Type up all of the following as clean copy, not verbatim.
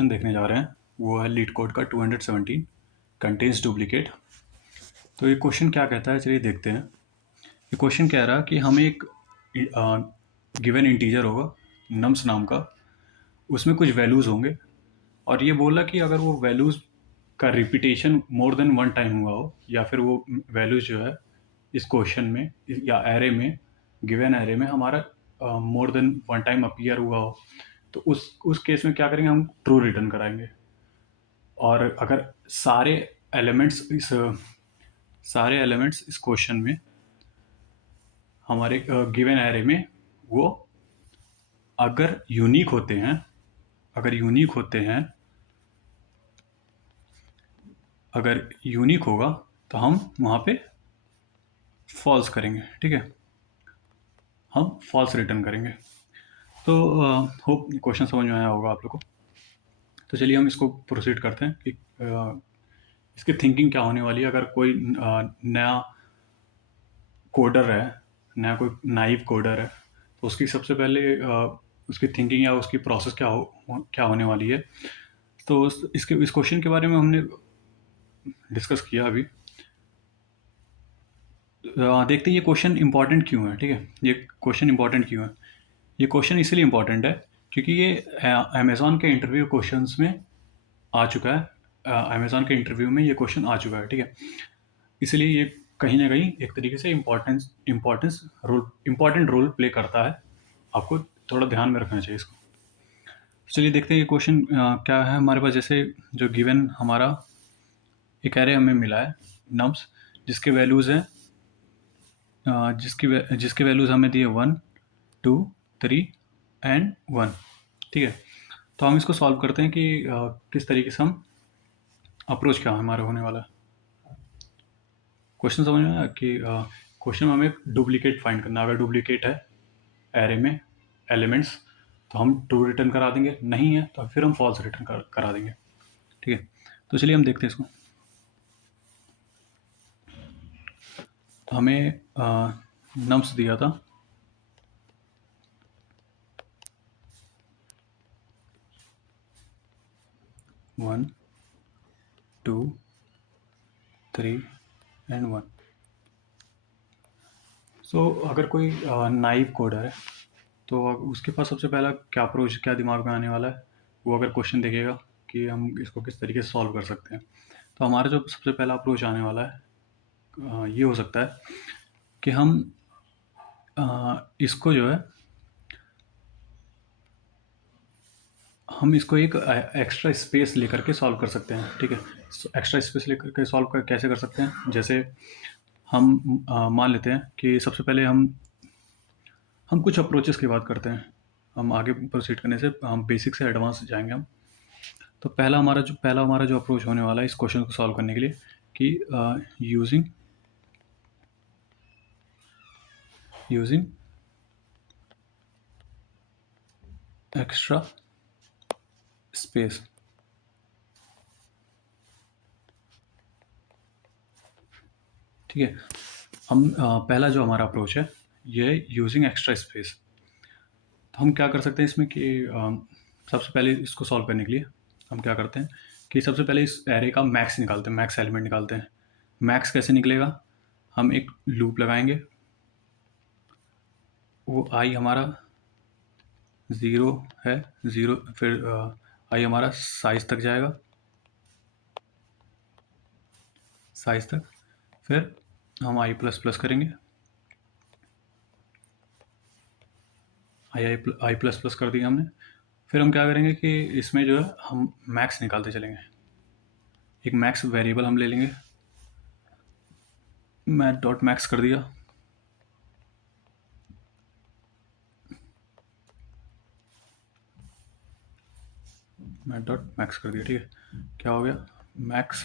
Question देखने जा रहे हैं वो है लीड कोड का 217 कंटेन्स डुप्लीकेट। तो ये क्वेश्चन क्या कहता है, चलिए देखते हैं। ये क्वेश्चन कह रहा है कि हमें एक गिवन इंटीजर होगा नम्स नाम का, उसमें कुछ वैल्यूज़ होंगे और ये बोला कि अगर वो वैल्यूज़ का repetition more than one time हुआ हो या फिर वो वैल्यूज़ जो है इस क्वेश्चन में या एरे में, गिवन एरे में हमारा more than one time appear हुआ हो, तो उस केस में क्या करेंगे, हम ट्रू रिटर्न कराएंगे। और अगर सारे एलिमेंट्स इस क्वेश्चन में हमारे गिवन एरे में वो अगर यूनिक होते हैं अगर यूनिक होगा तो हम वहाँ पे फॉल्स करेंगे। ठीक है, हम फॉल्स रिटर्न करेंगे। तो होप क्वेश्चन समझ में आया होगा आप लोग को। तो चलिए हम इसको प्रोसीड करते हैं कि इसकी थिंकिंग क्या होने वाली है। अगर कोई नया कोडर है, नया कोई नाइव कोडर है, तो उसकी सबसे पहले उसकी थिंकिंग या उसकी प्रोसेस क्या होने वाली है। तो इस क्वेश्चन के बारे में हमने डिस्कस किया अभी। देखते हैं ये क्वेश्चन इंपॉर्टेंट क्यों है। ठीक है, ये क्वेश्चन इंपॉर्टेंट क्यों है। ये क्वेश्चन इसलिए इंपॉर्टेंट है क्योंकि ये अमेज़ॉन के इंटरव्यू क्वेश्चंस में आ चुका है। अमेज़ॉन के इंटरव्यू में ये क्वेश्चन आ चुका है। ठीक है, इसलिए ये कहीं ना कहीं एक तरीके से इम्पॉर्टेंट रोल प्ले करता है। आपको थोड़ा ध्यान में रखना चाहिए इसको। चलिए देखते हैं ये क्वेश्चन क्या है हमारे पास। जैसे जो गिवन हमारा एक एरे हमें मिला है नम्स, जिसके वैल्यूज़ हैं जिसके वैल्यूज़ हमें दिए 1, 2, 3 एंड 1। ठीक है, तो हम इसको सॉल्व करते हैं कि किस तरीके से हम अप्रोच क्या हमारा होने वाला है। क्वेश्चन समझ में आया कि क्वेश्चन में हमें डुप्लीकेट फाइंड करना है। अगर डुप्लीकेट है एरे में एलिमेंट्स तो हम ट्रू रिटर्न करा देंगे, नहीं है तो फिर हम फॉल्स रिटर्न करा देंगे। ठीक है, तो चलिए हम देखते हैं इसको। तो हमें नम्स दिया था 1, 2, 3 एंड 1। सो अगर कोई नाइव कोडर है तो उसके पास सबसे पहला क्या अप्रोच, क्या दिमाग में आने वाला है, वो अगर क्वेश्चन देखेगा कि हम इसको किस तरीके से सॉल्व कर सकते हैं, तो हमारा जो सबसे पहला अप्रोच आने वाला है ये हो सकता है कि हम इसको जो है हम इसको एक एक्स्ट्रा स्पेस लेकर के सॉल्व कर सकते हैं। ठीक है, एक्स्ट्रा स्पेस लेकर के सॉल्व कैसे कर सकते हैं। जैसे हम मान लेते हैं कि सबसे पहले हम कुछ अप्रोचेस की बात करते हैं। हम आगे प्रोसीड करने से हम बेसिक से एडवांस जाएंगे हम। तो पहला हमारा जो अप्रोच होने वाला है इस क्वेश्चन को सॉल्व करने के लिए कि यूजिंग एक्स्ट्रा स्पेस। ठीक है, हम पहला जो हमारा अप्रोच है ये है यूजिंग एक्स्ट्रा स्पेस। तो हम क्या कर सकते हैं इसमें कि सबसे पहले इसको सॉल्व करने के लिए हम क्या करते हैं कि सबसे पहले इस एरे का मैक्स निकालते हैं, मैक्स एलिमेंट निकालते हैं। मैक्स कैसे निकलेगा, हम एक लूप लगाएंगे, वो आई हमारा 0 है, 0 फिर आई हमारा साइज तक जाएगा, साइज तक, फिर हम आई प्लस प्लस करेंगे, आई प्लस प्लस कर दिया हमने। फिर हम क्या करेंगे कि इसमें जो है हम मैक्स निकालते चलेंगे। एक मैक्स वेरिएबल हम ले लेंगे, मैं डॉट मैक्स कर दिया। मैं डॉट मैक्स कर दिया। ठीक है, क्या हो गया, मैक्स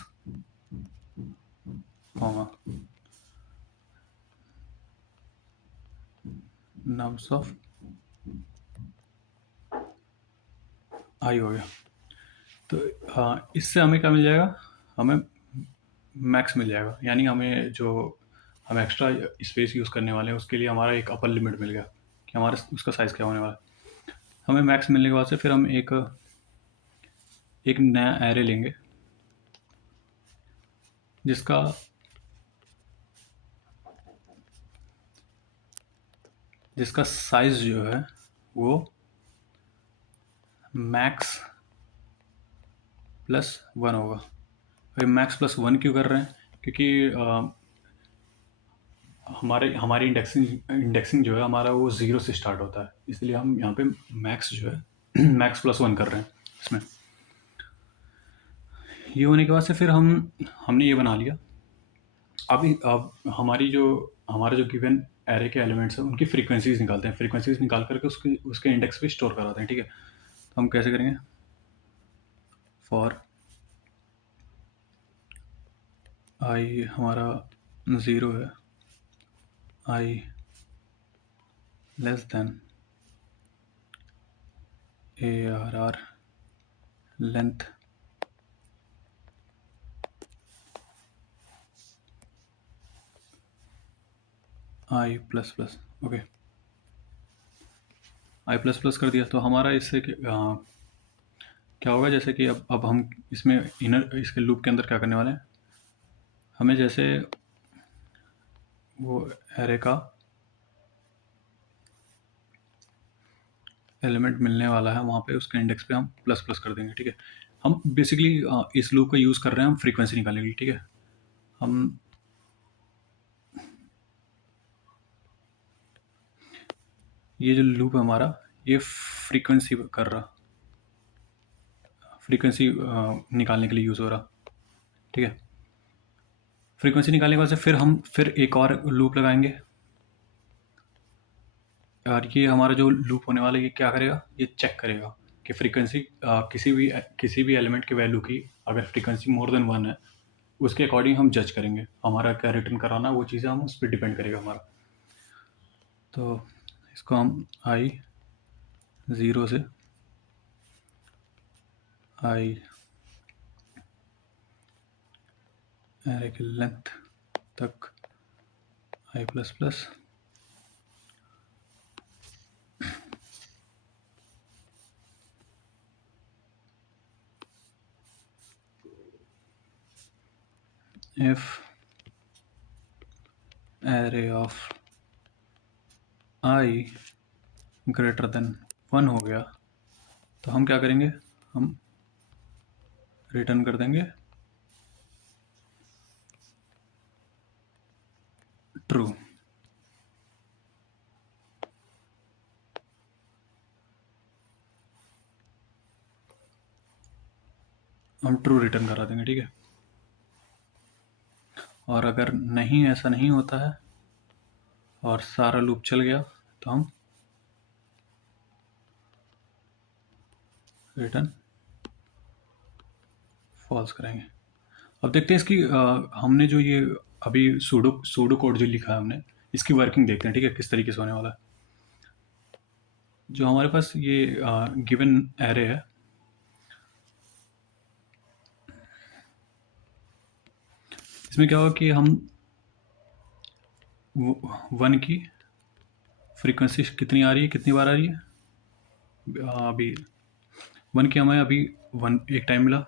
कॉमा नम्स ऑफ आई हो गया। तो इससे हमें क्या मिल जाएगा, हमें मैक्स मिल जाएगा। यानी हमें जो हम एक्स्ट्रा स्पेस यूज़ करने वाले हैं उसके लिए हमारा एक अपर लिमिट मिल गया कि हमारा उसका साइज़ क्या होने वाला है। हमें मैक्स मिलने के बाद से फिर हम एक एक नया एरे लेंगे जिसका साइज जो है वो मैक्स प्लस 1 होगा। भाई मैक्स प्लस 1 क्यों कर रहे हैं? क्योंकि हमारी इंडेक्सिंग जो है हमारा वो 0 से स्टार्ट होता है, इसलिए हम यहाँ पे मैक्स जो है मैक्स प्लस 1 कर रहे हैं इसमें। ये होने के बाद से फिर हमने ये बना लिया। अब हमारा जो गिवन एरे के एलिमेंट्स हैं उनकी फ्रीक्वेंसीज निकालते हैं। फ्रीक्वेंसीज निकाल करके उसके इंडेक्स पे स्टोर कराते हैं, ठीक है। तो हम कैसे करेंगे? फॉर आई हमारा 0 है, आई लेस देन ARR लेंथ आई प्लस प्लस। ओके, आई प्लस प्लस कर दिया। तो हमारा इससे क्या होगा, जैसे कि अब हम इसमें इसके लूप के अंदर क्या करने वाले हैं, हमें जैसे वो एरे का एलिमेंट मिलने वाला है वहाँ पे उसके इंडेक्स पे हम प्लस प्लस कर देंगे, ठीक है। हम बेसिकली इस लूप का यूज़ कर रहे हैं हम फ्रीक्वेंसी निकालने के लिए, ठीक है। हम ये जो लूप है हमारा ये फ्रीक्वेंसी निकालने के लिए यूज़ हो रहा, ठीक है। फ्रीक्वेंसी निकालने के बाद से फिर एक और लूप लगाएंगे, और ये हमारा जो लूप होने वाला है ये क्या करेगा, ये चेक करेगा कि फ्रीक्वेंसी किसी भी एलिमेंट की वैल्यू की अगर फ्रीक्वेंसी मोर देन 1 है उसके अकॉर्डिंग हम जज करेंगे हमारा क्या रिटर्न कराना, वो चीज़ें हम उस पर डिपेंड करेगा हमारा। तो इसको हम आई 0 से आई एरे की लेंथ तक i plus plus if array of I greater than 1 हो गया तो हम क्या करेंगे, हम रिटर्न कर देंगे ट्रू। हम ट्रू रिटर्न करा देंगे, ठीक है। और अगर नहीं, ऐसा नहीं होता है और सारा लूप चल गया तो हम रिटर्न फॉल्स करेंगे। अब देखते हैं इसकी हमने जो ये अभी सूडो कोड जो लिखा है हमने, इसकी वर्किंग देखते हैं, ठीक है, किस तरीके से होने वाला है। जो हमारे पास ये गिवन एरे है, इसमें क्या होगा कि हम 1 की फ्रीक्वेंसी कितनी आ रही है, कितनी बार आ रही है, अभी 1 की हमें अभी 1 एक टाइम मिला,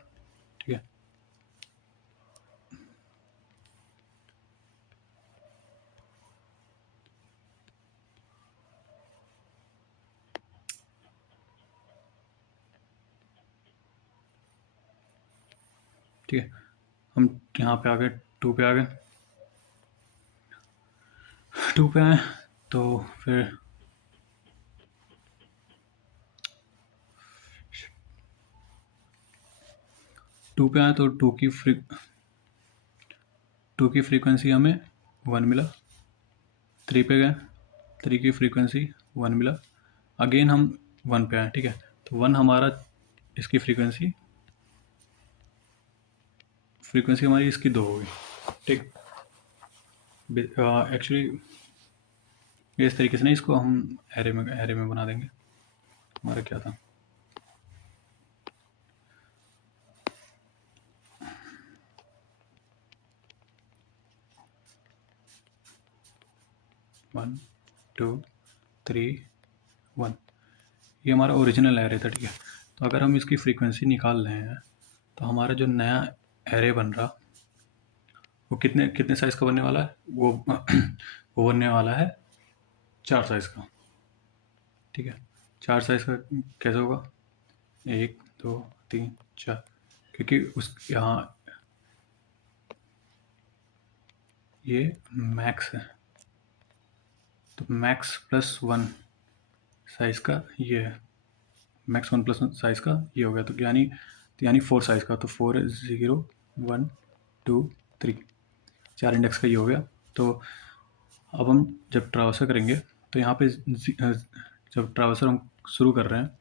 ठीक है। ठीक है, हम यहाँ पे आ गए, 2 पे आ गए, 2 पे आए तो फिर टू पे आए तो टू की फ्रीक्वेंसी हमें 1 मिला। 3 पे गए, 3 की फ्रीक्वेंसी 1 मिला। अगेन हम 1 पे आए, ठीक है। तो 1 हमारा इसकी फ्रीक्वेंसी हमारी इसकी 2 होगी, ठीक। एक्चुअली इस तरीके से नहीं, इसको हम एरे में बना देंगे। हमारा क्या था, वन 2 3 1, ये हमारा ओरिजिनल एरे था, ठीक है। तो अगर हम इसकी फ्रीक्वेंसी निकाल रहे हैं तो हमारा जो नया एरे बन रहा वो कितने कितने साइज़ का बनने वाला है, वो बनने वाला है 4 साइज़ का। ठीक है, 4 साइज़ का कैसे होगा, 1 2 3 4, क्योंकि उस यहाँ ये मैक्स है, तो मैक्स प्लस 1 साइज़ का ये है, मैक्स 1 प्लस 1 साइज़ का ये हो गया, तो यानी 4 साइज़ का, तो 4 0 1 2 3, 4 इंडेक्स का ये हो गया। तो अब हम जब ट्रावर्सर करेंगे तो यहाँ पे जब ट्रावर्सर हम शुरू कर रहे हैं,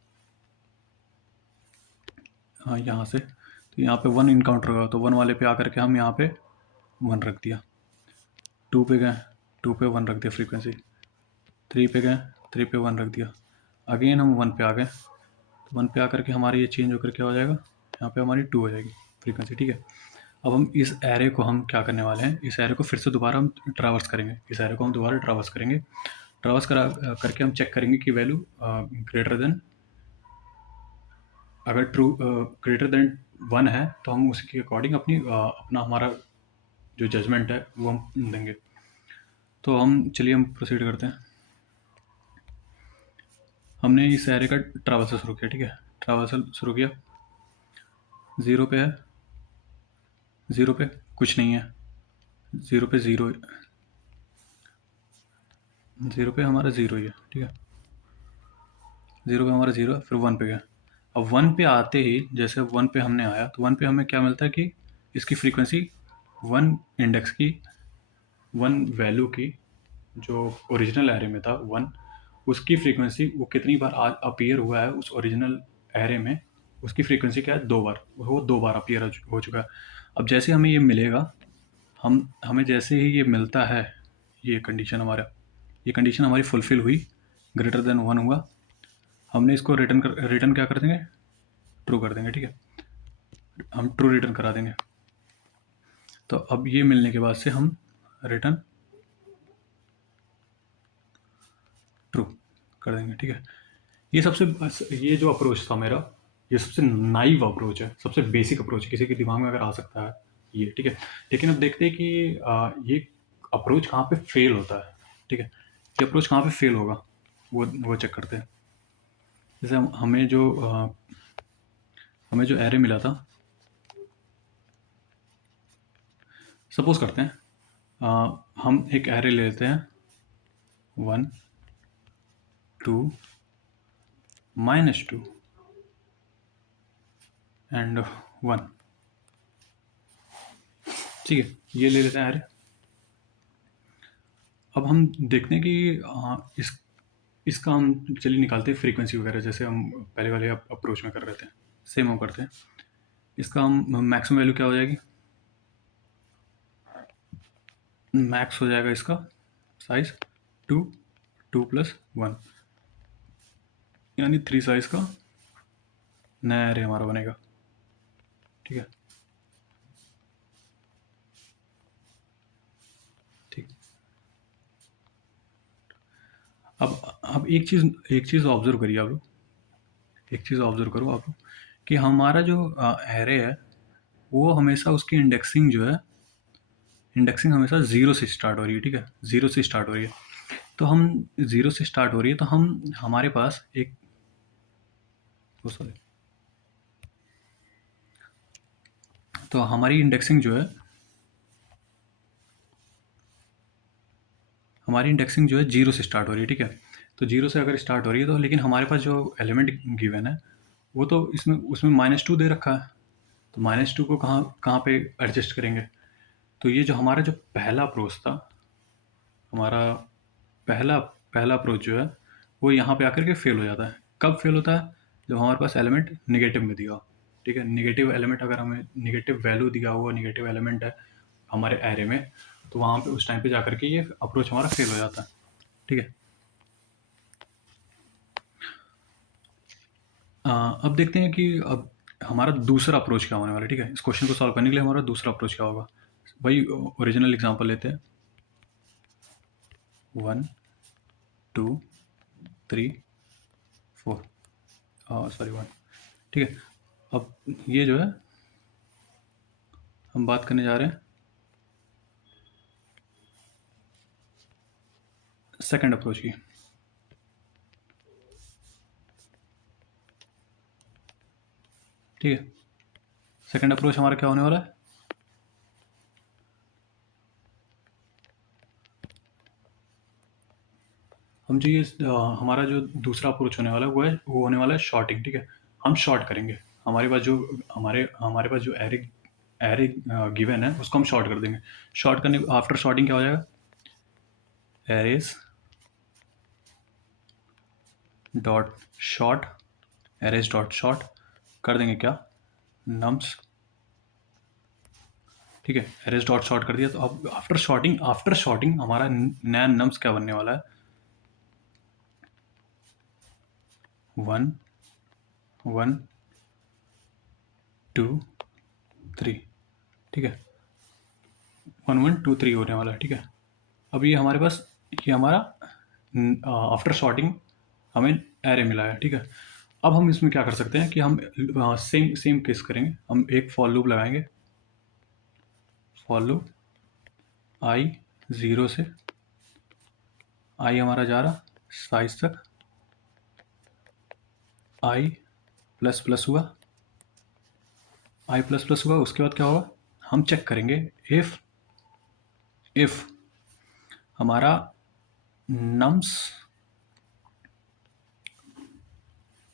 हाँ यहाँ से, तो यहाँ पे 1 इनकाउंटर होगा, तो 1 वाले पे आकर के हम यहाँ पे 1 रख दिया, 2 पे गए, 2 पे 1 रख दिया फ्रीक्वेंसी, 3 पे गए, 3 पे 1 रख दिया, अगेन हम 1 पे आ गए, तो 1 पे आकर के हमारी ये चेंज होकर क्या हो जाएगा, यहाँ पे हमारी 2 हो जाएगी फ्रीक्वेंसी। ठीक है, अब हम इस एरे को हम क्या करने वाले हैं, इस एरे को फिर से दोबारा हम ट्रावर्स करेंगे, इस एरे को हम दोबारा ट्रावर्स करेंगे, ट्रावर्स करके हम चेक करेंगे कि वैल्यू ग्रेटर देन, अगर ट्रू ग्रेटर देन 1 है तो हम उसके अकॉर्डिंग अपना हमारा जो जजमेंट है वो हम देंगे। तो चलिए हम प्रोसीड करते हैं। हमने इस एरे का ट्रावर्सल शुरू किया, ठीक है, ट्रावर्सल शुरू किया, 0 पे है, 0 पे कुछ नहीं है, 0 पे 0, 0 पे हमारा 0 ही है, ठीक है, 0 पे हमारा 0 है, फिर 1 पे गया। अब 1 पे आते ही जैसे 1 पे हमने आया तो 1 पे हमें क्या मिलता है कि इसकी फ्रीक्वेंसी 1 इंडेक्स की, 1 वैल्यू की, जो ओरिजिनल एरे में था 1, उसकी फ्रीक्वेंसी वो कितनी बार अपीयर हुआ है उस ओरिजिनल एरे में, उसकी फ्रीक्वेंसी क्या है, 2 बार, वो 2 बार अपीयर हो चुका है। अब जैसे हमें ये मिलेगा, हमें जैसे ही ये मिलता है, ये कंडीशन हमारी फुलफिल हुई, ग्रेटर देन 1 हुआ, हमने इसको रिटर्न क्या कर देंगे, ट्रू कर देंगे। ठीक है, हम ट्रू रिटर्न करा देंगे। तो अब ये मिलने के बाद से हम रिटर्न ट्रू कर देंगे। ठीक है, ये जो अप्रोच था मेरा, ये सबसे नाइव अप्रोच है, सबसे बेसिक अप्रोच है, किसी के दिमाग में अगर आ सकता है ये। ठीक है, लेकिन अब देखते हैं कि ये अप्रोच कहाँ पे फेल होता है। ठीक है, ये अप्रोच कहाँ पे फेल होगा वो चेक करते हैं। जैसे हमें जो एरे मिला था, सपोज करते हैं हम एक एरे ले लेते हैं 1 2 -2 एंड 1। ठीक है, ये ले लेते हैं एरे। अब हम देखते हैं कि इसका हम चलिए निकालते हैं फ्रीक्वेंसी वगैरह, जैसे हम पहले वाले अप्रोच में कर रहे थे, सेम हम करते हैं। इसका हम मैक्सिमम वैल्यू क्या हो जाएगी, मैक्स हो जाएगा इसका साइज 2 2 + 1, यानी 3 साइज का नया एरे हमारा बनेगा। ठीक है, ठीक। अब एक चीज़ ऑब्जर्व करिए आप लोग, एक चीज़ ऑब्जर्व करो आप लोग, कि हमारा जो एरे है वो हमेशा उसकी इंडेक्सिंग हमेशा 0 से स्टार्ट हो रही है। ठीक है, 0 से स्टार्ट हो रही है, तो हम 0 से स्टार्ट हो रही है, तो हमारे पास एक, सॉरी, तो हमारी इंडेक्सिंग जो है 0 से स्टार्ट हो रही है। ठीक है, तो 0 से अगर स्टार्ट हो रही है तो, लेकिन हमारे पास जो एलिमेंट गिवन है वो तो उसमें -2 दे रखा है, तो -2 को कहाँ कहाँ पे एडजस्ट करेंगे। तो ये जो हमारा जो पहला अप्रोच था, हमारा पहला पहला अप्रोच जो है वो यहाँ पे आकर के फेल हो जाता है। कब फेल होता है, जब हमारे पास एलिमेंट निगेटिव में दिया हो। ठीक है, निगेटिव एलिमेंट, अगर हमें निगेटिव वैल्यू दिया हुआ निगेटिव एलिमेंट है हमारे एरे में, तो वहाँ पे उस टाइम पे जाकर के ये अप्रोच हमारा फेल हो जाता है। ठीक है, अब देखते हैं कि अब हमारा दूसरा अप्रोच क्या होने वाला है। ठीक है, इस क्वेश्चन को सॉल्व करने के लिए हमारा दूसरा अप्रोच क्या होगा, वही ओरिजिनल एग्जांपल लेते हैं, 1 2 3 4, सॉरी 1 ठीक है। अब ये जो है हम बात करने जा रहे हैं सेकंड अप्रोच की। ठीक है, सेकंड अप्रोच हमारा क्या होने वाला है? हम जो ये हमारा जो दूसरा अप्रोच होने वाला है वो होने वाला है शॉर्टिंग। ठीक है, हम शॉर्ट करेंगे। हमारे पास जो हमारे पास जो एरे एरे गिवन है उसको हम शॉर्ट कर देंगे। शॉर्ट करने आफ्टर शॉर्टिंग क्या हो जाएगा? Arrays dot short, arrays dot short कर देंगे क्या? नम्स। ठीक है, एरेज डॉट शॉर्ट कर दिया। तो अब आफ्टर शॉर्टिंग हमारा नया नम्स क्या बनने वाला है? 1 1 2 3। ठीक है, 1 1 2 3 होने वाला है। ठीक है, अब ये हमारे पास ये हमारा आफ्टर शॉर्टिंग हमें एरे मिला है। ठीक है, अब हम इसमें क्या कर सकते हैं कि हम सेम सेम केस करेंगे। हम एक फॉर लूप लगाएंगे। फॉर लूप आई 0 से आई हमारा जा रहा साइज तक, आई प्लस प्लस हुआ, आई प्लस प्लस हुआ। उसके बाद क्या होगा? हम चेक करेंगे इफ हमारा nums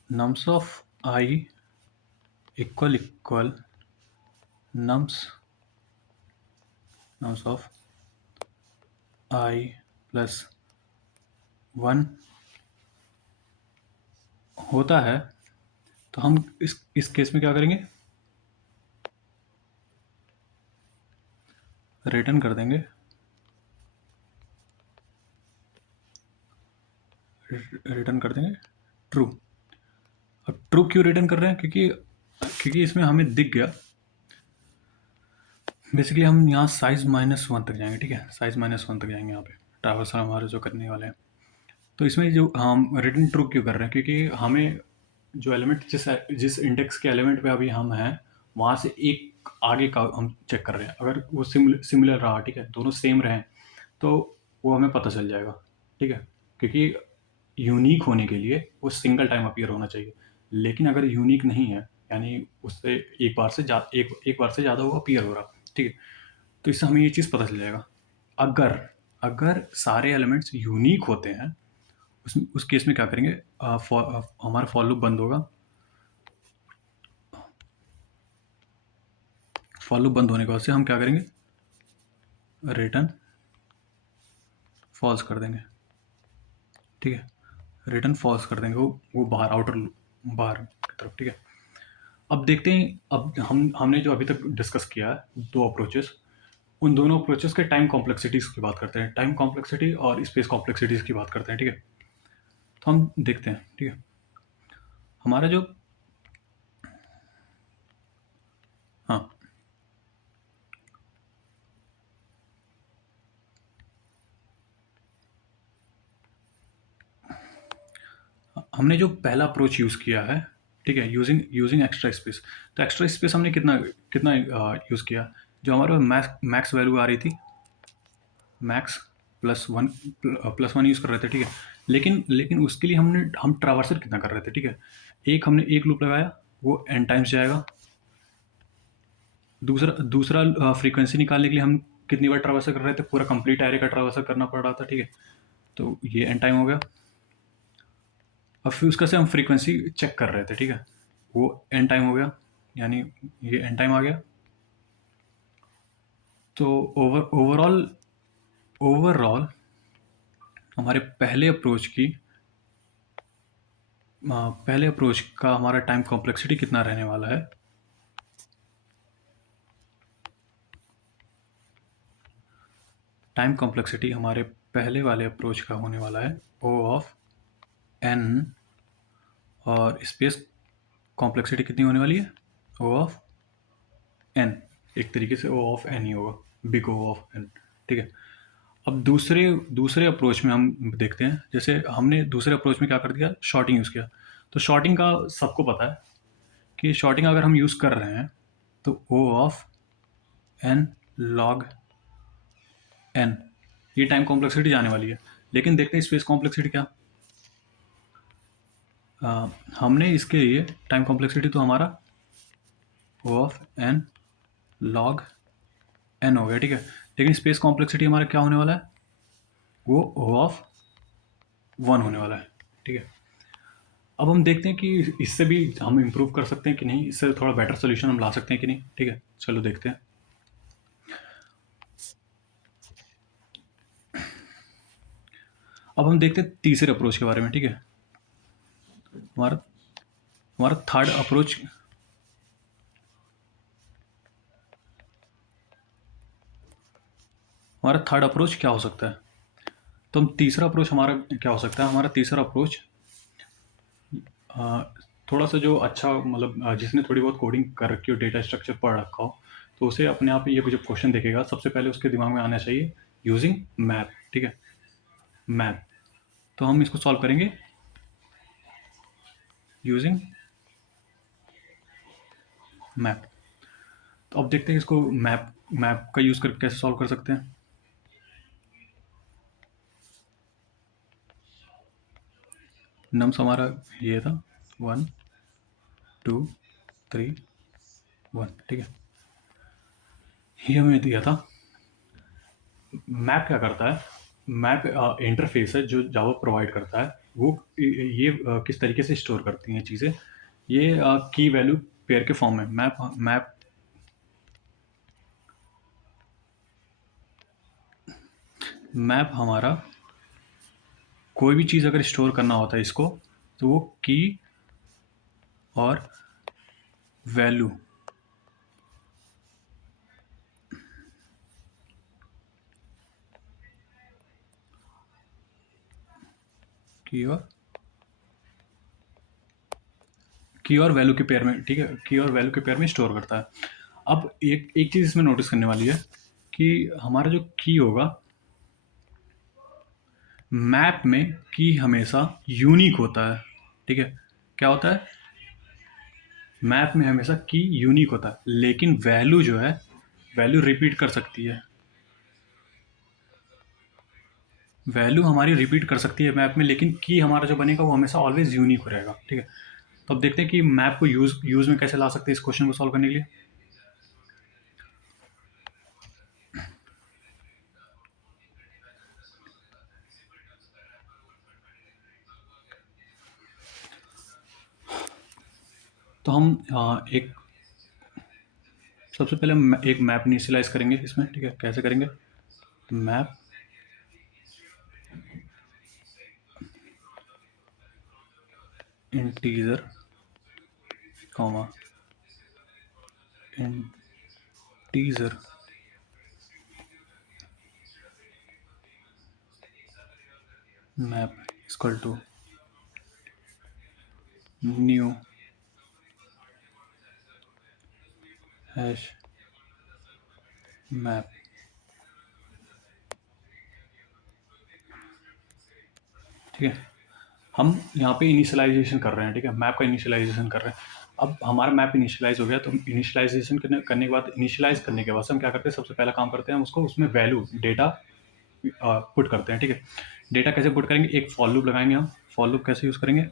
nums of I equal nums of I plus 1 होता है, तो हम इस केस में क्या करेंगे? रिटर्न कर देंगे ट्रू। अब ट्रू क्यों रिटर्न कर रहे हैं? क्योंकि इसमें हमें दिख गया बेसिकली हम यहाँ साइज -1 तक जाएंगे। ठीक है, साइज -1 तक जाएंगे यहाँ पे ट्रैवर्सल हमारे जो करने वाले हैं। तो इसमें जो हम रिटर्न ट्रू क्यों कर रहे हैं? क्योंकि हमें जो एलिमेंट जिस इंडेक्स के एलिमेंट पे अभी हम हैं वहाँ से एक आगे का हम चेक कर रहे हैं। अगर वो सिमिलर रहा, ठीक है, दोनों सेम रहे, तो वो हमें पता चल जाएगा। ठीक है, क्योंकि यूनिक होने के लिए वो सिंगल टाइम अपीयर होना चाहिए। लेकिन अगर यूनिक नहीं है, यानी उससे एक बार से ज़्यादा वो अपीयर हो रहा, ठीक है, तो इससे हमें ये चीज़ पता चल जाएगा। अगर अगर सारे एलिमेंट्स यूनिक होते हैं उस केस में क्या करेंगे? हमारा फॉर लूप बंद होगा। फॉर लूप बंद होने के बाद से हम क्या करेंगे? रिटर्न फॉल्स कर देंगे। ठीक है, रिटर्न फॉल्स कर देंगे वो बाहर की तरफ। ठीक है, अब देखते हैं। अब हमने जो अभी तक डिस्कस किया है दो अप्रोचेस, उन दोनों अप्रोचेस के टाइम कॉम्प्लेक्सिटीज़ की बात करते हैं। टाइम कॉम्प्लेक्सिटी और स्पेस कॉम्प्लेक्सिटीज़ की बात करते हैं। ठीक है, तो हम देखते हैं। ठीक है, हमारा जो हाँ हमने जो पहला अप्रोच यूज़ किया है, ठीक है, यूजिंग एक्स्ट्रा स्पेस। तो एक्स्ट्रा स्पेस हमने कितना कितना यूज़ किया? जो हमारे मैक्स वैल्यू आ रही थी, मैक्स +1 यूज़ कर रहे थे। ठीक है, लेकिन उसके लिए हम ट्रावर्सल कितना कर रहे थे? ठीक है, हमने एक लूप लगाया, वो n टाइम्स जाएगा। दूसरा फ्रीक्वेंसी निकालने के लिए हम कितनी बार ट्रावर्सल कर रहे थे? पूरा कंप्लीट एरे का ट्रावर्सल करना पड़ रहा था। ठीक है, तो ये n टाइम हो गया। अब फिर उसका से हम फ्रीक्वेंसी चेक कर रहे थे। ठीक है, वो n टाइम हो गया, यानी ये n टाइम आ गया। तो ओवरऑल हमारे पहले अप्रोच का हमारा टाइम कॉम्प्लेक्सिटी कितना रहने वाला है? टाइम कॉम्प्लेक्सिटी हमारे पहले वाले अप्रोच का होने वाला है O ऑफ n, और स्पेस कॉम्प्लेक्सिटी कितनी होने वाली है? O of n। एक तरीके से O ऑफ n ही होगा, बिग O ऑफ n। ठीक है, अब दूसरे अप्रोच में हम देखते हैं। जैसे हमने दूसरे अप्रोच में क्या कर दिया? शॉर्टिंग यूज़ किया। तो शॉर्टिंग का सबको पता है कि शॉर्टिंग अगर हम यूज़ कर रहे हैं तो ओ ऑफ एन लॉग एन, ये टाइम कॉम्प्लेक्सिटी जाने वाली है। लेकिन देखते हैं स्पेस कॉम्प्लेक्सिटी क्या। हमने इसके लिए टाइम कॉम्प्लेक्सिटी तो हमारा ओ ऑफ एन लॉग एन हो गया, ठीक है। लेकिन स्पेस कॉम्प्लेक्सिटी हमारा क्या होने वाला है, वो ओ ऑफ 1 होने वाला है, ठीक है। अब हम देखते हैं कि इससे भी हम इम्प्रूव कर सकते हैं कि नहीं, इससे थोड़ा बेटर सोल्यूशन हम ला सकते हैं कि नहीं, ठीक है। चलो देखते हैं। अब हम देखते हैं तीसरे अप्रोच के बारे में, ठीक है। हमारा हमारा थर्ड अप्रोच, हमारा थर्ड अप्रोच क्या हो सकता है। तो हम तीसरा अप्रोच हमारा क्या हो सकता है, हमारा तीसरा अप्रोच थोड़ा सा जो अच्छा मतलब जिसने थोड़ी बहुत कोडिंग कर रखी हो, डेटा स्ट्रक्चर पढ़ रखा हो, तो उसे अपने आप ये जो क्वेश्चन देखेगा सबसे पहले उसके दिमाग में आना चाहिए यूजिंग मैप, ठीक है। मैप, तो हम इसको सॉल्व करेंगे यूजिंग मैप। तो अब देखते हैं इसको मैप मैप का यूज़ करके कैसे सॉल्व कर सकते हैं। नम्स हमारा ये था 1 2 3 1, ठीक है। ये हमें दिया था। मैप क्या करता है, मैप इंटरफेस है जो जावा प्रोवाइड करता है। वो ये किस तरीके से स्टोर करती हैं चीज़ें, ये की वैल्यू पेयर के फॉर्म में। मैप मैप मैप हमारा कोई भी चीज़ अगर स्टोर करना होता है इसको, तो वो की और वैल्यू की और वैल्यू के पेयर में, ठीक है, की और वैल्यू के पेयर में स्टोर करता है। अब एक एक चीज़ इसमें नोटिस करने वाली है कि हमारा जो की होगा, मैप में की हमेशा यूनिक होता है, ठीक है। क्या होता है, मैप में हमेशा की यूनिक होता है, लेकिन वैल्यू जो है, वैल्यू रिपीट कर सकती है। वैल्यू हमारी रिपीट कर सकती है मैप में, लेकिन की हमारा जो बनेगा वो हमेशा ऑलवेज यूनिक रहेगा, ठीक है। तो अब देखते हैं कि मैप को यूज में कैसे ला सकते हैं इस क्वेश्चन को सॉल्व करने के लिए। तो हम एक सबसे पहले हम एक मैप इनिशियलाइज करेंगे इसमें, ठीक है। कैसे करेंगे, map integer comma integer map equal to new hash map, ठीक है। हम यहाँ पे इनिशियलाइजेशन कर रहे हैं, ठीक है, मैप का इनिशियलाइजेशन कर रहे हैं। अब हमारा मैप इनिशियलाइज हो गया, तो इनिशियलाइजेशन करने के बाद, इनिशियलाइज करने के बाद हम क्या करते हैं, सबसे पहला काम करते हैं हम उसको उसमें वैल्यू डेटा पुट करते हैं, ठीक है। डेटा कैसे पुट करेंगे, एक फॉर लूप लगाएंगे हम। फॉर लूप कैसे यूज़ करेंगे,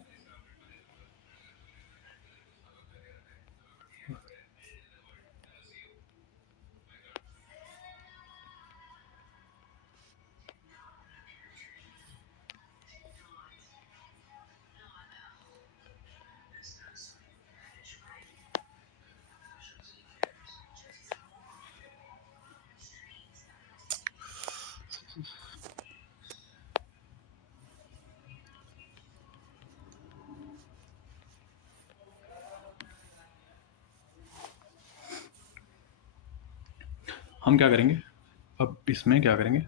हम क्या करेंगे, अब इसमें क्या करेंगे,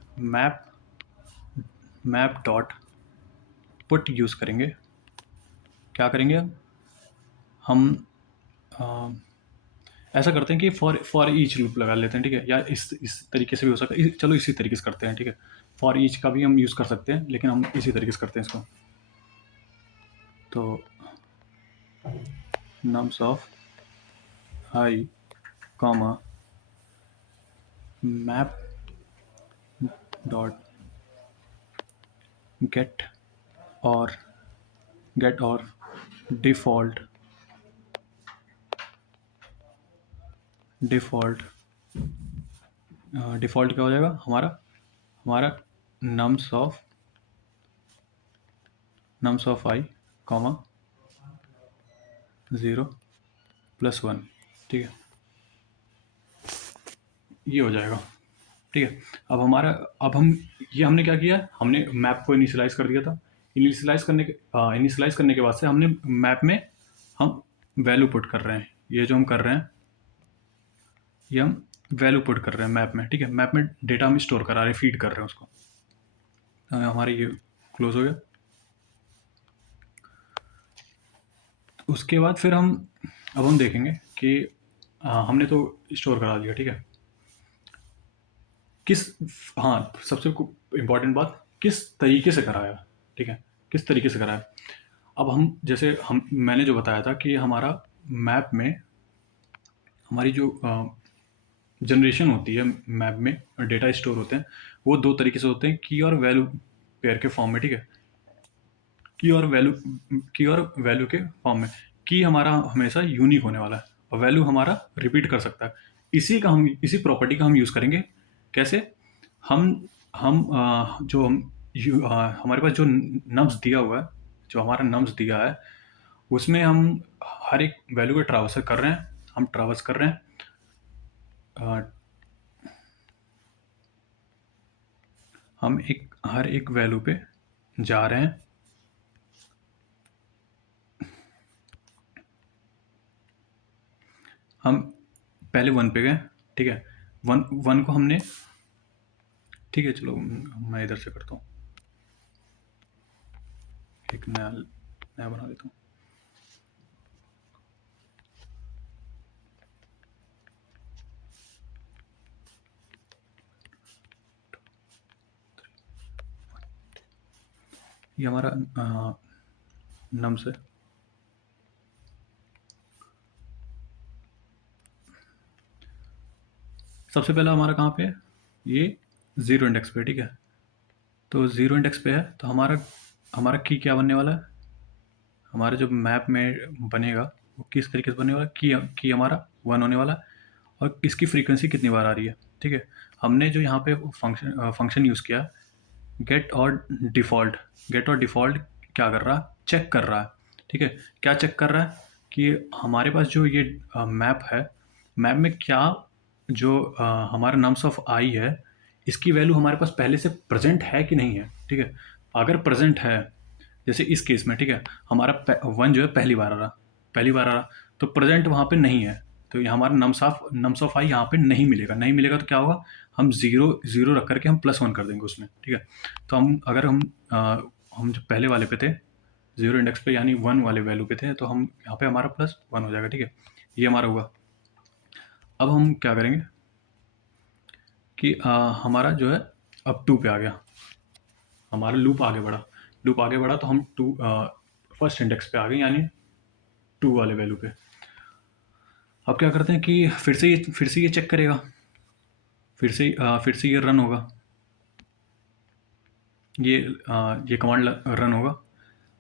मैप डॉट पुट यूज़ करेंगे। क्या करेंगे, हम ऐसा करते हैं कि फॉर ईच लूप लगा लेते हैं, ठीक है। या इस तरीके से भी हो सकता है, चलो इसी तरीके से करते हैं, ठीक है। फॉर ईच का भी हम यूज़ कर सकते हैं, लेकिन हम इसी तरीके से करते हैं इसको। तो nums of I comma map dot gate और डिफ़ॉल्ट डिफ़ॉल्ट डिफ़ॉल्ट क्या हो जाएगा हमारा हमारा नम्स ऑफ आई कॉमा 0 + 1, ठीक है, ये हो जाएगा, ठीक है। अब हम ये हमने क्या किया, हमने मैप को इनिशियलाइज़ कर दिया था। इनिशियलाइज़ करने के बाद से हमने मैप में हम वैल्यू पुट कर रहे हैं। ये जो हम कर रहे हैं, ये हम वैल्यू पुट कर रहे हैं मैप में, ठीक है। मैप में डेटा हम स्टोर करा रहे हैं, फीड कर रहे हैं उसको। तो हमारे ये क्लोज हो गया। उसके बाद फिर अब हम देखेंगे कि हमने तो स्टोर करा दिया, ठीक है। सबसे इम्पॉर्टेंट बात, किस तरीके से कराया, ठीक है, किस तरीके से कराया। अब मैंने जो बताया था कि हमारा मैप में हमारी जो जनरेशन होती है, मैप में डेटा स्टोर होते हैं, वो 2 तरीके से होते हैं, की और वैल्यू पेयर के फॉर्म में, ठीक है। की और वैल्यू के फॉर्म में। की हमारा हमेशा यूनिक होने वाला है और वैल्यू हमारा रिपीट कर सकता है। इसी प्रॉपर्टी का हम यूज़ करेंगे। कैसे? हम हमारे पास जो नम्स दिया हुआ है, जो हमारा नम्स दिया है, उसमें हम हर एक वैल्यू को ट्रावर्स कर रहे हैं। हम ट्रावर्स कर रहे हैं, हम हर एक वैल्यू पे जा रहे हैं। हम पहले 1 पे गए, ठीक है। 1 को हमने, ठीक है, चलो मैं इधर से करता हूँ, एक नया बना देता हूँ। ये हमारा नम्स है। सबसे पहला हमारा कहाँ पे है? ये 0 इंडेक्स पे, ठीक है। तो 0 इंडेक्स पे है, तो हमारा की क्या बनने वाला है? हमारा जो मैप में बनेगा वो किस तरीके से बनने वाला है? की हमारा 1 होने वाला है और इसकी फ्रीक्वेंसी कितनी बार आ रही है, ठीक है। हमने जो यहाँ पे फंक्शन यूज़ किया, गेट और डिफ़ॉल्ट क्या कर रहा है? चेक कर रहा है, ठीक है। क्या चेक कर रहा है? कि हमारे पास जो ये मैप है, मैप में क्या जो हमारा नम्स ऑफ आई है, इसकी वैल्यू हमारे पास पहले से प्रेजेंट है कि नहीं है, ठीक है। अगर प्रेजेंट है, जैसे इस केस में, ठीक है, हमारा 1 जो है पहली बार आ रहा, तो प्रेजेंट वहाँ पे नहीं है, तो ये हमारा नम्स ऑफ आई यहाँ पे नहीं मिलेगा तो क्या होगा? हम ज़ीरो रख करके हम +1 कर देंगे उसमें, ठीक है। तो हम जो पहले वाले पे थे, 0 इंडेक्स पे, यानी 1 वाले वैल्यू पे थे, तो हम यहाँ पे हमारा +1 हो जाएगा, ठीक है। ये हमारा हुआ। अब हम क्या करेंगे कि हमारा जो है अब 2 पे आ गया, हमारा लूप आगे बढ़ा, तो हम फर्स्ट इंडेक्स पे आ गए, यानी 2 वाले वैल्यू पे। अब क्या करते हैं कि फिर से ये चेक करेगा, फिर से ये रन होगा, ये कमांड रन होगा।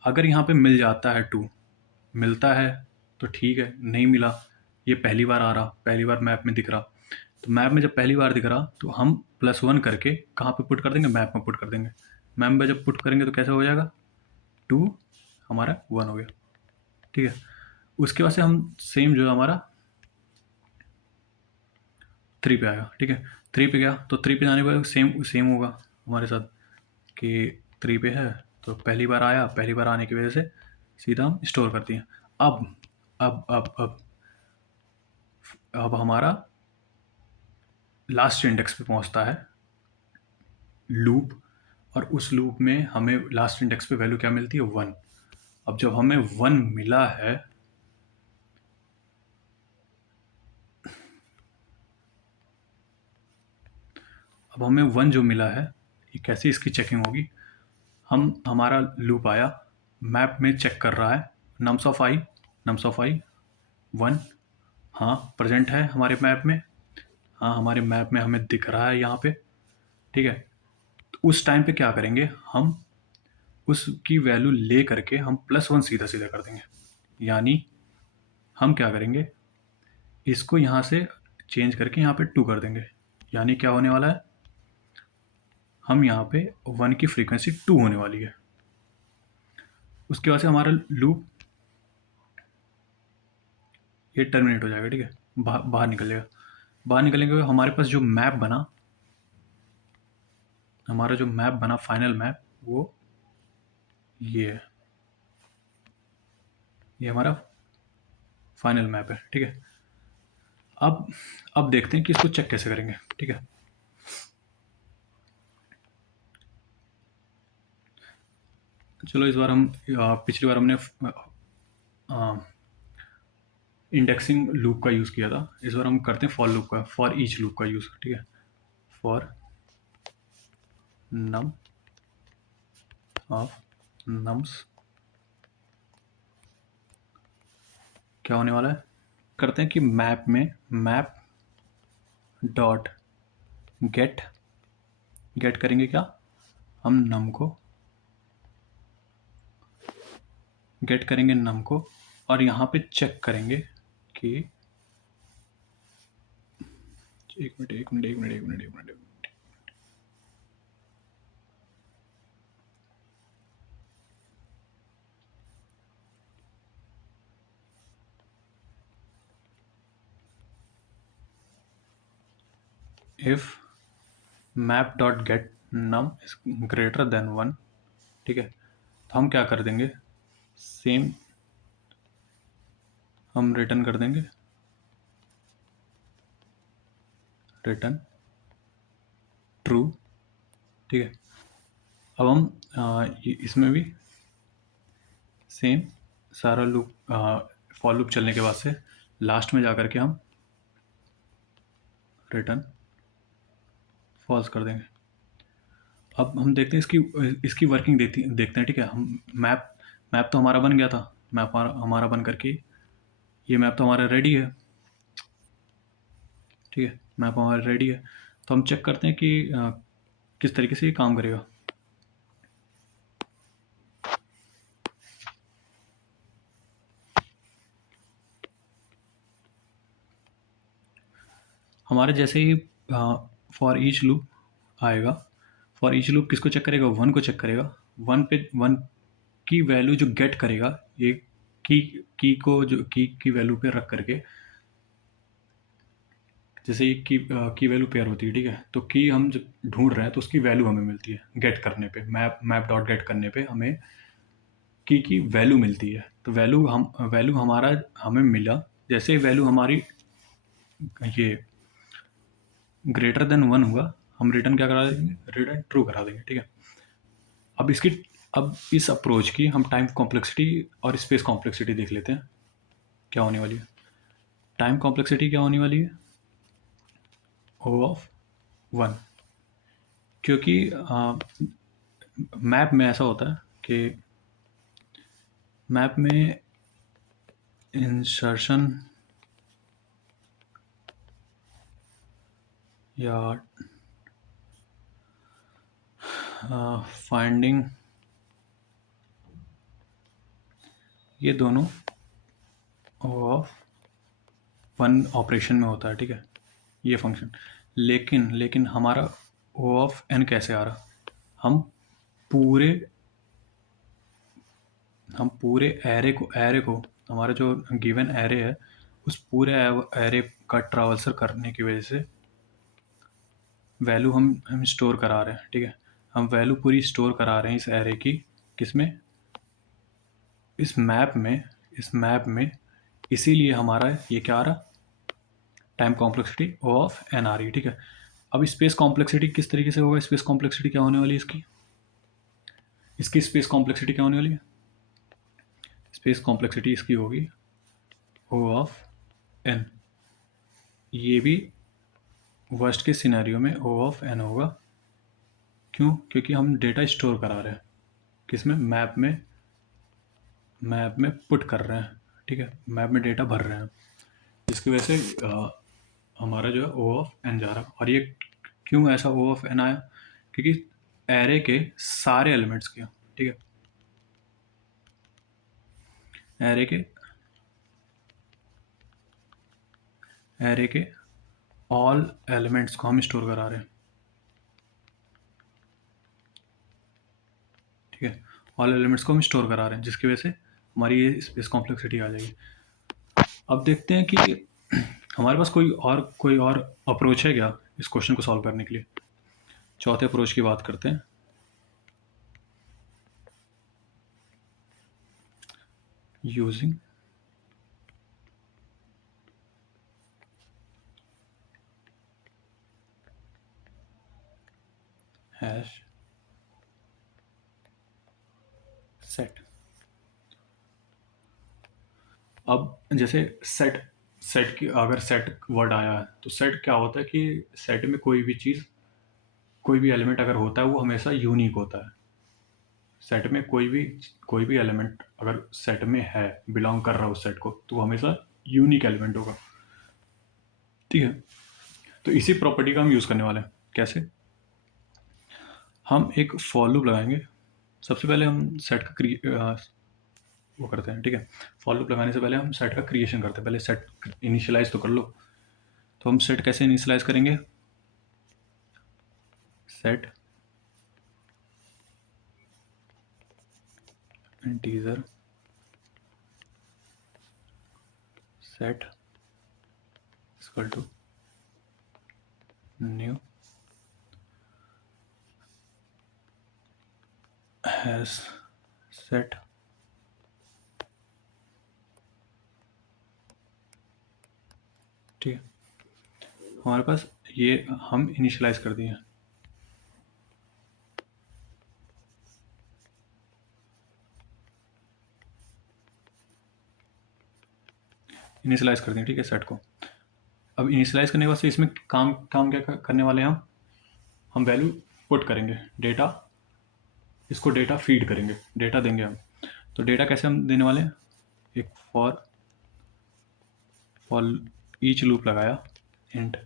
अगर यहाँ पे मिल जाता है 2, मिलता है तो ठीक है, नहीं मिला, ये पहली बार आ रहा, पहली बार मैप में दिख रहा, तो मैप में जब पहली बार दिख रहा तो हम +1 करके कहाँ पे पुट कर देंगे? मैप में पुट कर देंगे। मैप में जब पुट करेंगे तो कैसे हो जाएगा? 2 हमारा 1 हो गया, ठीक है। उसके बाद से हम सेम जो हमारा 3 पे आया, ठीक है। 3 पे गया, तो 3 पे जाने के बाद सेम होगा हमारे साथ कि 3 पे है, तो पहली बार आया, पहली बार आने की वजह से सीधा हम स्टोर कर दिए। अब अब अब अब अब हमारा लास्ट इंडेक्स पे पहुंचता है लूप, और उस लूप में हमें लास्ट इंडेक्स पे वैल्यू क्या मिलती है? 1। अब जब हमें 1 मिला है, अब हमें 1 जो मिला है, ये कैसे इसकी चेकिंग होगी? हमारा लूप आया, मैप में चेक कर रहा है, नम्स ऑफ आई 1, हाँ प्रेजेंट है हमारे मैप में, हाँ हमारे मैप में हमें दिख रहा है यहाँ पे, ठीक है। तो उस टाइम पे क्या करेंगे हम, उसकी वैल्यू ले करके हम +1 सीधा सीधा कर देंगे। यानी हम क्या करेंगे, इसको यहाँ से चेंज करके यहाँ पे 2 कर देंगे। यानी क्या होने वाला है, हम यहाँ पे 1 की फ्रीक्वेंसी 2 होने वाली है। उसके बाद से हमारा लूप ये टर्मिनेट हो जाएगा, ठीक है, बाहर निकल जाएगा। बाहर निकलेंगे तो हमारे पास जो मैप बना, हमारा जो मैप बना फाइनल मैप, वो ये है, ये हमारा फाइनल मैप है, ठीक है। अब देखते हैं कि इसको चेक कैसे करेंगे, ठीक है। चलो इस बार हम पिछली बार हमने इंडेक्सिंग लूप का यूज़ किया था, इस बार हम करते हैं फॉर लूप का, फॉर ईच लूप का यूज़, ठीक है। फॉर नम ऑफ नम्स क्या होने वाला है, करते हैं कि मैप में मैप डॉट गेट, गेट करेंगे क्या, हम नम को गेट करेंगे नम को, और यहाँ पे चेक करेंगे कि एक मिनट एक मिनट एक मिनट एक मिनट एक minute if map dot get num is greater than 1, ठीक है। तो हम क्या कर देंगे, सेम हम रिटर्न कर देंगे, रिटर्न ट्रू, ठीक है। अब हम इसमें भी सेम सारा लूप, फॉर लूप चलने के बाद से लास्ट में जा कर के हम रिटर्न फॉल्स कर देंगे। अब हम देखते हैं इसकी वर्किंग देखते हैं, ठीक है। हम मैप तो हमारा बन गया था, मैप हमारा बन करके ये मैप तो हमारा रेडी है, ठीक है, मैप हमारा रेडी है। तो हम चेक करते हैं कि किस तरीके से ये काम करेगा। हमारे जैसे ही फॉर ईच लूप आएगा, फॉर ईच लूप किसको चेक करेगा, 1 को चेक करेगा। 1 की वैल्यू जो गेट करेगा, ये की को जो की वैल्यू पे रख करके, जैसे ये की वैल्यू पेयर होती है, ठीक है। तो की हम जब ढूंढ रहे हैं तो उसकी वैल्यू हमें मिलती है गेट करने पे, मैप डॉट गेट करने पे हमें की वैल्यू मिलती है। तो वैल्यू हमारा हमें मिला, जैसे वैल्यू हमारी ये ग्रेटर देन 1 हुआ, हम रिटर्न क्या करा देंगे, रिटर्न ट्रू करा देंगे, ठीक है। अब इस अप्रोच की हम टाइम कॉम्प्लेक्सिटी और स्पेस कॉम्प्लेक्सिटी देख लेते हैं क्या होने वाली है। टाइम कॉम्प्लेक्सिटी क्या होने वाली है, O ऑफ 1, क्योंकि मैप में ऐसा होता है कि मैप में इंसर्शन या फाइंडिंग, ये दोनों O ऑफ 1 ऑपरेशन में होता है, ठीक है, ये फंक्शन। लेकिन हमारा O ऑफ n कैसे आ रहा, हम पूरे एरे को हमारा जो गिवन एरे है, उस पूरे एरे का ट्रावर्सल करने की वजह से वैल्यू हम स्टोर करा रहे हैं, ठीक है। हम वैल्यू पूरी स्टोर करा रहे हैं इस एरे की, किसमें, इस मैप में इसीलिए हमारा ये क्या आ रहा, time complexity O of n आ रही है, ठीक है। अब स्पेस कॉम्प्लेक्सिटी किस तरीके से होगा, स्पेस कॉम्प्लेक्सिटी क्या होने वाली है इसकी स्पेस कॉम्प्लेक्सिटी क्या होने वाली है, स्पेस कॉम्प्लेक्सिटी इसकी होगी O ऑफ n। ये भी वर्स्ट के सिनेरियो में O ऑफ n होगा, क्यों, क्योंकि हम डेटा स्टोर करा रहे हैं किसमें, मैप में पुट कर रहे हैं, ठीक है, मैप में डेटा भर रहे हैं। जिसकी वजह से हमारा जो है ओ ऑफ एन जा रहा। और ये क्यों ऐसा ओ ऑफ एन आया? क्योंकि एरे के सारे एलिमेंट्स के, ठीक है, एरे के ऑल एलिमेंट्स को हम स्टोर करा रहे हैं, ठीक है, ऑल एलिमेंट्स को हम स्टोर करा रहे हैं, जिसकी वजह से हमारी ये स्पेस कॉम्प्लेक्सिटी आ जाएगी। अब देखते हैं कि हमारे पास कोई और अप्रोच है क्या इस क्वेश्चन को सॉल्व करने के लिए। चौथे अप्रोच की बात करते हैं, यूजिंग हैश सेट। अब जैसे सेट सेट की अगर सेट वर्ड आया है तो सेट क्या होता है कि सेट में कोई भी चीज़, कोई भी एलिमेंट अगर होता है वो हमेशा यूनिक होता है। सेट में कोई भी एलिमेंट अगर सेट में है, बिलोंग कर रहा है उस सेट को, तो वो हमेशा यूनिक एलिमेंट होगा, ठीक है। तो इसी प्रॉपर्टी का हम यूज़ करने वाले हैं। कैसे? हम एक फॉर लूप लगाएंगे। सबसे पहले हम सेट का वो करते हैं, ठीक है। फॉर लूप लगाने से पहले हम सेट का क्रिएशन करते हैं, पहले सेट इनिशियलाइज तो कर लो। तो हम सेट कैसे इनिशियलाइज करेंगे? Set integer set equal to new hash set, ठीक है। हमारे पास ये हम इनिशियलाइज कर दिए, इनिशियलाइज कर दिए, ठीक है, सेट को। अब इनिशियलाइज करने के बाद से इसमें काम काम क्या करने वाले हैं हम वैल्यू पुट करेंगे, डेटा, इसको डेटा फीड करेंगे, डेटा देंगे हम। तो डेटा कैसे हम देने वाले हैं? एक फॉर ईच लूप लगाया, इंट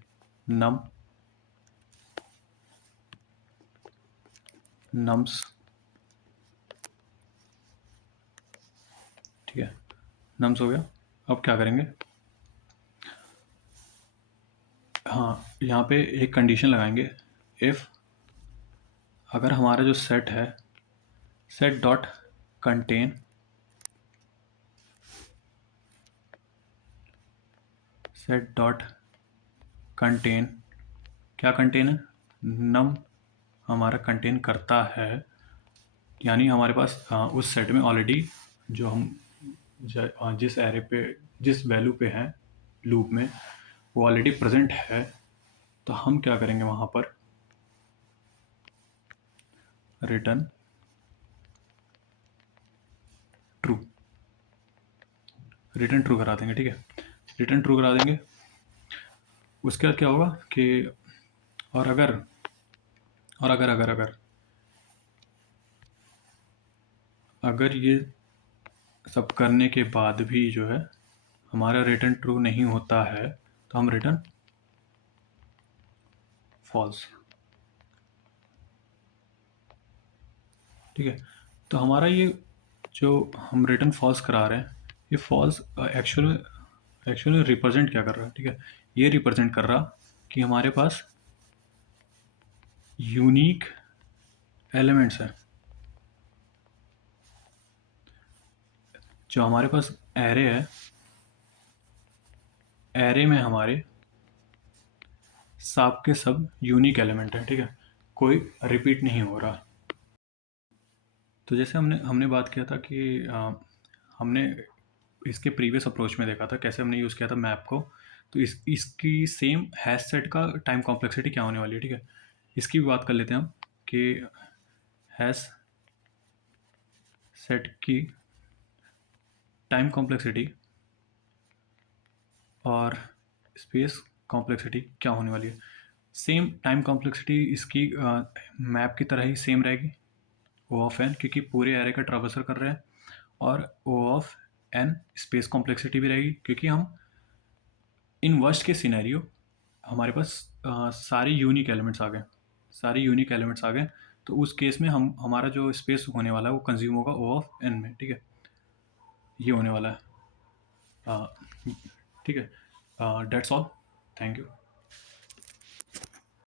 नम्स, ठीक है, नम्स हो गया। अब क्या करेंगे? हाँ, यहाँ पे एक कंडीशन लगाएंगे, इफ़ अगर हमारा जो सेट है, set dot contain set dot contain, क्या कंटेन है? नम हमारा कंटेन करता है, यानी हमारे पास उस सेट में ऑलरेडी जो हम जिस एरे पे, जिस वैल्यू पे हैं लूप में, वो ऑलरेडी प्रेजेंट है। तो हम क्या करेंगे वहाँ पर? रिटर्न ट्रू, रिटर्न ट्रू करा देंगे, ठीक है, रिटर्न ट्रू करा देंगे। उसके बाद क्या होगा कि और अगर और अगर अगर अगर अगर ये सब करने के बाद भी जो है हमारा रिटर्न ट्रू नहीं होता है, तो हम रिटर्न फॉल्स, ठीक है। तो हमारा ये जो हम रिटर्न फॉल्स करा रहे हैं, ये फॉल्स एक्चुअली रिप्रेजेंट क्या कर रहा है, ठीक है, ये रिप्रेजेंट कर रहा कि हमारे पास यूनिक एलिमेंट्स हैं। जो हमारे पास एरे है, एरे में हमारे सब के सब यूनिक एलिमेंट है, ठीक है, कोई रिपीट नहीं हो रहा। तो जैसे हमने हमने बात किया था कि हमने इसके प्रीवियस अप्रोच में देखा था कैसे हमने यूज़ किया था मैप को। तो इसकी सेम हैश सेट का टाइम कॉम्प्लेक्सिटी क्या होने वाली है, ठीक है, इसकी भी बात कर लेते हैं हम कि हैश सेट की टाइम कॉम्प्लेक्सिटी और स्पेस कॉम्प्लेक्सिटी क्या होने वाली है। सेम टाइम कॉम्प्लेक्सिटी इसकी मैप की तरह ही सेम रहेगी, ओ ऑफ एन, क्योंकि पूरे एरे का ट्रावर्सल कर रहे हैं। और ओ ऑफ एन स्पेस कॉम्प्लेक्सिटी भी रहेगी, क्योंकि हम इन वर्स्ट के सिनेरियो हमारे पास सारे यूनिक एलिमेंट्स आ गए, सारे यूनिक एलिमेंट्स आ गए, तो उस केस में हम हमारा जो स्पेस होने वाला है वो कंज्यूम होगा ओ ऑफ एन में, ठीक है, ये होने वाला है। ठीक है, डेट्स ऑल, थैंक यू।